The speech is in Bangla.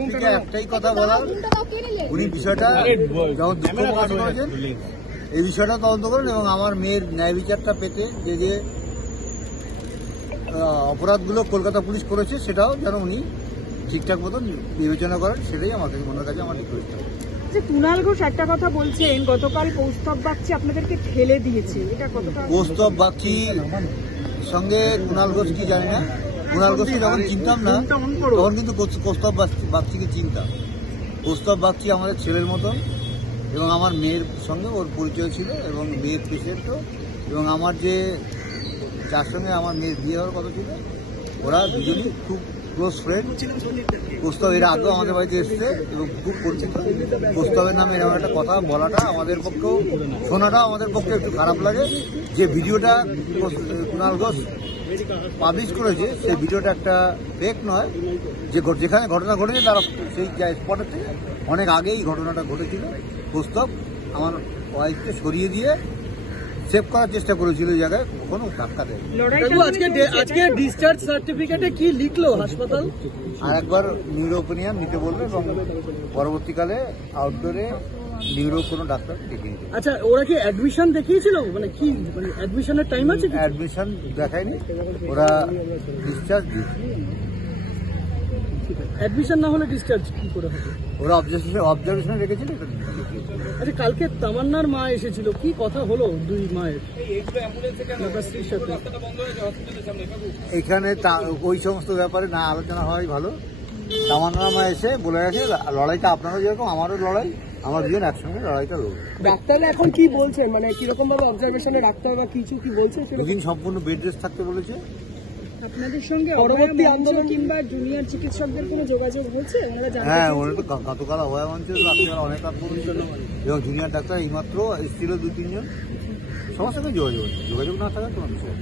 সার্টিফিকে একটাই কথা বলার, উনি বিষয়টা যখন দুঃখ প্রকাশ করেছেন এই বিষয়টা তদন্ত করেন এবং আমার মেয়ের ন্যায় বিচারটা পেতে যে যে অপরাধগুলো কলকাতা পুলিশ করেছে সেটাও যেন উনি ঠিকঠাক মতন বিবেচনা করেন, সেটাই আমাদের মনের কাছে আমার ঠিক করতে হবে। কুণাল ঘোষ একটা কথা বলছেন, গতকাল কৌস্তব বাগচি আপনাদেরকে ঠেলে দিয়েছে, এটা কতটা? কৌস্তব বাগচি সঙ্গে কুণাল ঘোষ কি জানি না, কুণাল ঘোষকে যখন চিনতাম না তখন কিন্তু কৌস্তব বাগচিকে চিনতাম। কৌস্তব বাগচি আমাদের ছেলের মতন এবং আমার মেয়ের সঙ্গে ওর পরিচয় ছিল এবং মেয়ের পেশেন্টও, এবং আমার যে যার সঙ্গে আমার মেয়ের বিয়ে হওয়ার কথা ছিল ওরা দুজনই খুব ক্লোজ ফ্রেন্ড। কৌস্তব এর আগেও আমাদের বাড়িতে এসছে এবং খুব পরিচিত। কৌস্তবের নামে এরকম একটা কথা বলাটা আমাদের পক্ষেও, শোনাটাও আমাদের পক্ষে একটু খারাপ লাগে। যে ভিডিওটা কুণাল ঘোষ পাবলিশ করেছে সেই ভিডিওটা একটা ফেক নয়, যে যেখানে ঘটনা ঘটেছে তারা সেই স্পটের থেকে অনেক আগেই ঘটনাটা ঘটেছিল। কৌস্তব আমার ওয়াইফকে সরিয়ে দিয়ে সেভ করার চেষ্টা করেছিল এই জায়গায়, কোনো ধাক্কা দেয়। আজকে ডিসচার্জ সার্টিফিকেটে কি লিখলো হাসপাতাল? আর একবার নিউরো ওপিনিয়ন নিতে বলবে এবং পরবর্তীকালে আউটডোরে নিউরো কোনো ডাক্তার দেখিয়ে দেবে। আচ্ছা, ওরা কি অ্যাডমিশন দেখিয়েছিল? মানে কি, মানে অ্যাডমিশনের টাইম আছে? অ্যাডমিশন দেখায়নি, ওরা ডিসচার্জ দিয়েছে। অ্যাডমিশন না হলে ডিসচার্জ কি করে হবে? ওরা অবজারভেশনে রেখেছিল। আচ্ছা, কালকে তামান্নার মা এসেছিল, কি কথা হলো দুই মায়ের স্ত্রীর সাথে? এখানে ওই সমস্ত ব্যাপারে না আলোচনা হওয়াই ভালো। তামান্নার মা এসে বলে গেছে লড়াইটা আপনারও যেরকম আমারও লড়াই, আমরা দুজন একসঙ্গে লড়াইটা লড়ব। ডাক্তাররা এখন কি বলছেন, মানে কিরকম ভাবে অবজারভেশনে রাখতে হবে, কিছু কি বলছে? দুদিন সম্পূর্ণ বেড রেস্ট থাকতে বলেছে। আপনাদের সঙ্গে পরবর্তী আন্দোলন কিংবা জুনিয়র চিকিৎসকদের কোনো যোগাযোগ হচ্ছে? হ্যাঁ, ওরা তো গতকাল অভয় মঞ্চে রাত্রিবেলা অনেক রাত পর্যন্ত এবং জুনিয়র ডাক্তার এইমাত্র এসেছিল 2-3 জন, সবার সঙ্গে যোগাযোগ না থাকার কোনো বিষয়।